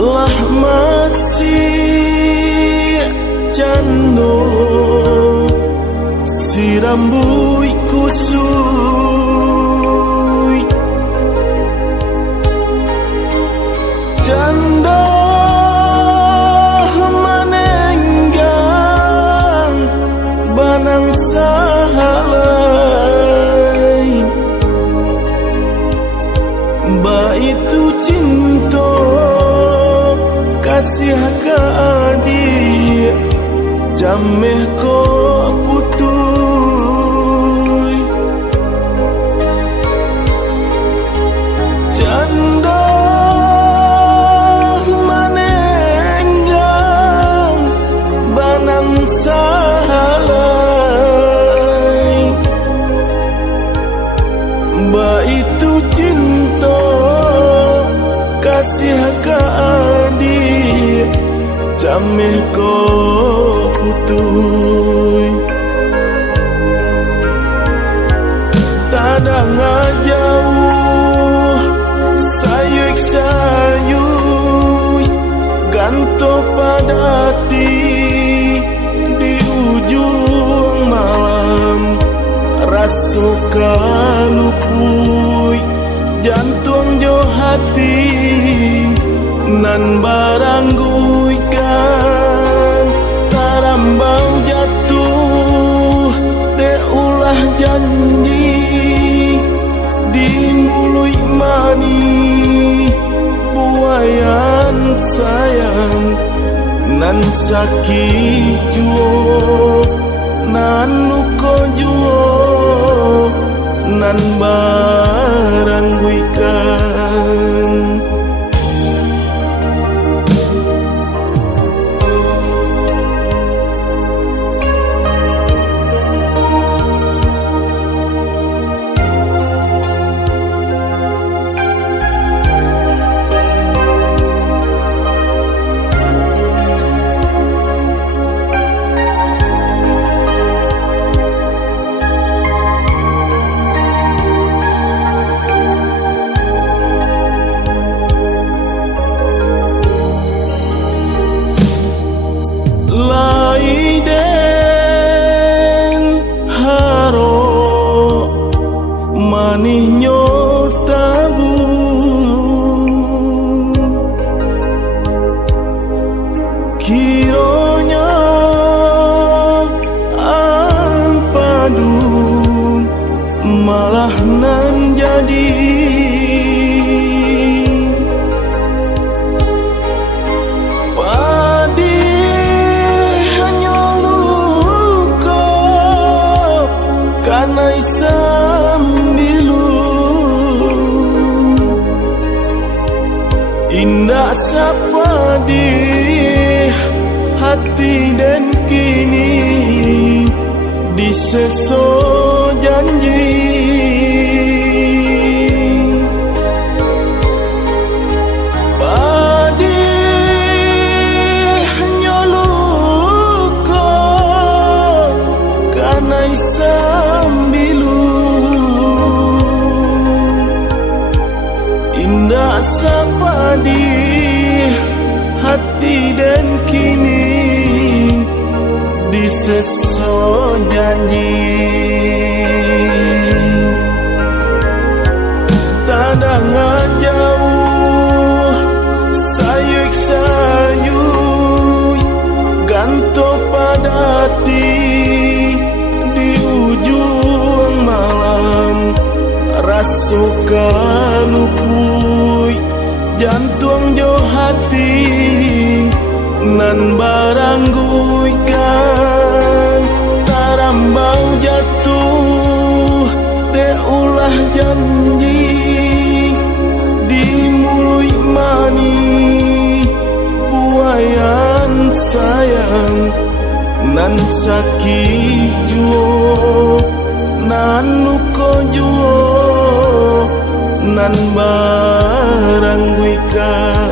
lah masih cando si rambut kusui cando manenggang banang sahalai ba itu cinta kasih ka adik jameh ko putui canda manenggang banang sahalai ba itu cinta kasih ka adik jameh ko putui tada ngajauh sayuk ganto padati di ujung malam rasuka lupui jantung jo hati nan barangguikan tarambau jatuh de ulah janji di mului mani buayan sayang nan sakit juo nan luko juo nan barangguikan laiden haro manihnya tabu kiranya ampadu malah nan jadi kanai sambilu indah sapadih hati dan kini diseso janji padih nyoluko kanai sambilu indah sapadih hati dan kini diseso janji tada ngajauh sayuk ganto padati di ujung malam rasuka lupui jantung jo hati nan barangguikan tarambau jatuh de ulah janji di mului mani buayan sayang nan sakit juo nan luko juo nan barangguikan